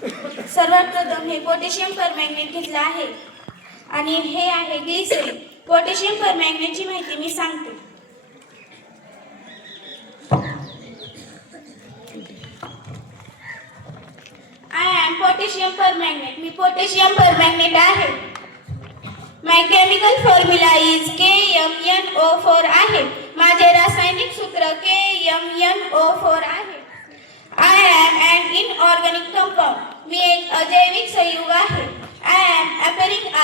सर्वात प्रथम हे पोटॅशियम परमॅंगनेट घेतलं आहे आणि हे आहे ग्लिसरीन. पोटॅशियम परमॅंगनेटची माहिती मी सांगते. I am potassium permanganate. मी पोटॅशियम परमॅंगनेट आहे. My chemical formula is KMnO4 आहे. माझे रासायनिक सूत्र KMnO4 आहे. I am an inorganic compound. मी एक अजैविक संयुग आहे. I am appearing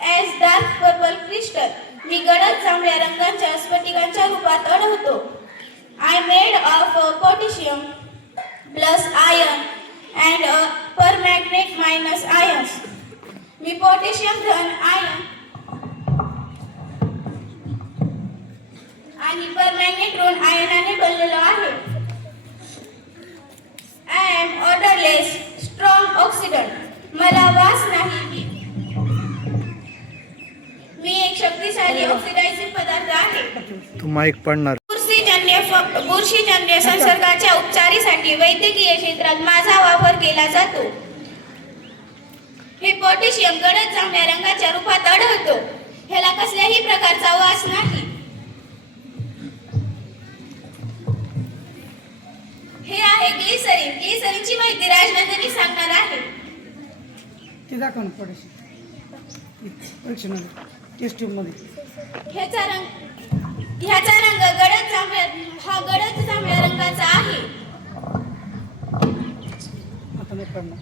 as dark purple crystal. मी गडद जांभळ्या रंगाच्या स्फटिकांच्या रूपात आढळतो. I made of potassium plus iron and permanganate minus ions. मी पोटॅशियम धन आयन आणि परमॅंगनेट ऋण आयनाने बनलेलो आहे. I am odourless strong oxidant. मला वास नाही. मी एक शक्तिशाली ऑक्सिडायझिंग पदार्थ आहे. तू माईक पडणार. बुरशीजन्य संसर्गाच्या उपचारासाठी वैद्यकीय क्षेत्रात माझा वापर केला जातो. हे पोटॅशियम गडद जांभळ्या रंगाच्या रूपात आढळतो. ह्याला कसल्याही प्रकारचा वास नाही. हे आहे ग्लिसरीन. ग्लिसरीनची माहिती राजनंदिनी सांगणार आहे. ते दाखव ना थोडीशी परीक्षेमध्ये टेस्ट ट्यूबमध्ये. ह्याचा रंग गडद जांभळ्या रंगाचा आहे. आता नाही पडणार.